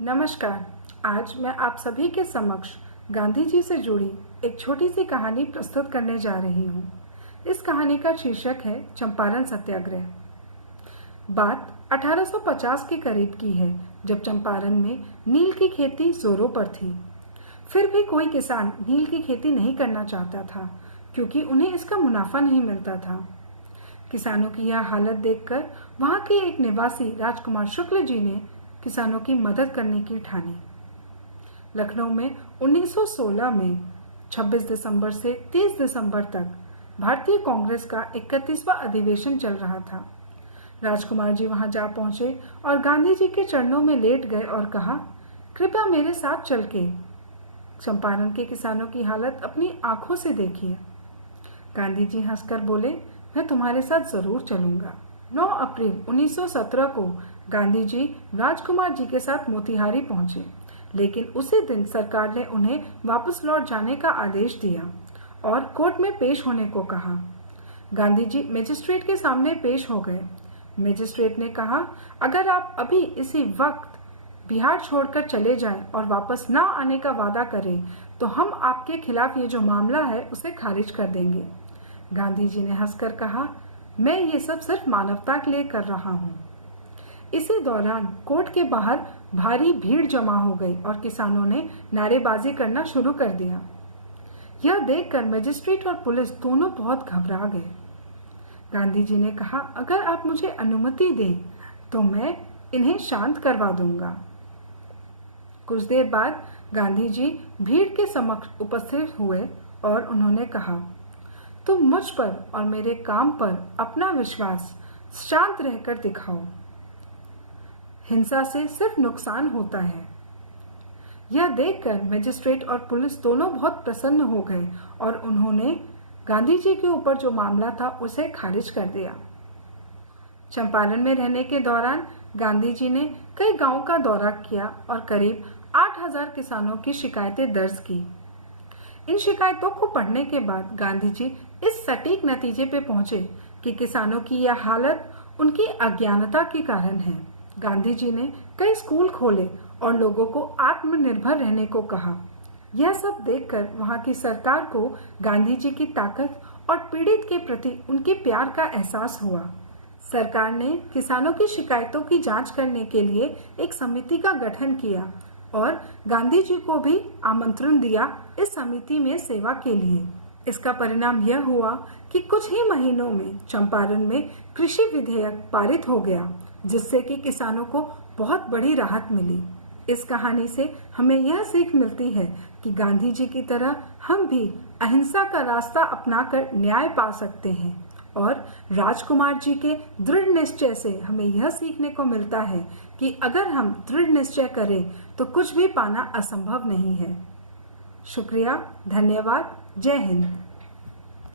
नमस्कार। आज मैं आप सभी के समक्ष गांधी जी से जुड़ी एक छोटी सी कहानी प्रस्तुत करने जा रही हूँ। इस कहानी का शीर्षक है चंपारण सत्याग्रह। बात 1850 के करीब की है, जब चंपारण में नील की खेती जोरों पर थी। फिर भी कोई किसान नील की खेती नहीं करना चाहता था, क्योंकि उन्हें इसका मुनाफा नहीं मिलता था। किसानों की यह हालत देखकर वहां के एक निवासी राजकुमार शुक्ल जी ने किसानों की मदद करने की ठानी। लखनऊ में 1916 में 26 दिसंबर से 30 दिसंबर तक भारतीय कांग्रेस का 31वां अधिवेशन चल रहा था। राजकुमार जी वहां जा पहुंचे और गांधी जी के चरणों में लेट गए और कहा, कृपया मेरे साथ चल के चंपारण के किसानों की हालत अपनी आंखों से देखिए। गांधी जी हंसकर बोले, मैं तुम्हारे साथ जरूर चलूंगा। 9 अप्रैल 1917 को गांधी जी राजकुमार जी के साथ मोतिहारी पहुंचे, लेकिन उसी दिन सरकार ने उन्हें वापस लौट जाने का आदेश दिया और कोर्ट में पेश होने को कहा। गांधी जी मजिस्ट्रेट के सामने पेश हो गए। मजिस्ट्रेट ने कहा, अगर आप अभी इसी वक्त बिहार छोड़कर चले जाएं और वापस ना आने का वादा करें तो हम आपके खिलाफ ये जो मामला है उसे खारिज कर देंगे। गांधी जी ने हंसकर कहा, मैं ये सब सिर्फ मानवता के लिए कर रहा हूँ। इसी दौरान कोर्ट के बाहर भारी भीड़ जमा हो गई और किसानों ने नारेबाजी करना शुरू कर दिया। यह देखकर मजिस्ट्रेट और पुलिस दोनों बहुत घबरा गए। गांधी जी ने कहा, अगर आप मुझे अनुमति दें तो मैं इन्हें शांत करवा दूंगा। कुछ देर बाद गांधी जी भीड़ के समक्ष उपस्थित हुए और उन्होंने कहा, तुम मुझ पर और मेरे काम पर अपना विश्वास शांत रहकर दिखाओ। हिंसा से सिर्फ नुकसान होता है। यह देखकर मजिस्ट्रेट और पुलिस दोनों बहुत प्रसन्न हो गए और उन्होंने गांधी जी के ऊपर जो मामला था उसे खारिज कर दिया। चंपारण में रहने के दौरान गांधी जी ने कई गांवों का दौरा किया और करीब 8000 किसानों की शिकायतें दर्ज की। इन शिकायतों को पढ़ने के बाद गांधी जी इस सटीक नतीजे पे पहुंचे कि किसानों की यह हालत उनकी अज्ञानता के कारण है। गांधी जी ने कई स्कूल खोले और लोगों को आत्मनिर्भर रहने को कहा। यह सब देखकर वहां की सरकार को गांधी जी की ताकत और पीड़ित के प्रति उनके प्यार का एहसास हुआ। सरकार ने किसानों की शिकायतों की जांच करने के लिए एक समिति का गठन किया और गांधी जी को भी आमंत्रण दिया इस समिति में सेवा के लिए। इसका परिणाम यह हुआ कि कुछ ही महीनों में चंपारण में कृषि विधेयक पारित हो गया, जिससे कि किसानों को बहुत बड़ी राहत मिली। इस कहानी से हमें यह सीख मिलती है कि गांधी जी की तरह हम भी अहिंसा का रास्ता अपनाकर न्याय पा सकते हैं और राजकुमार जी के दृढ़ निश्चय से हमें यह सीखने को मिलता है कि अगर हम दृढ़ निश्चय करें तो कुछ भी पाना असंभव नहीं है। शुक्रिया, धन्यवाद, जय हिंद।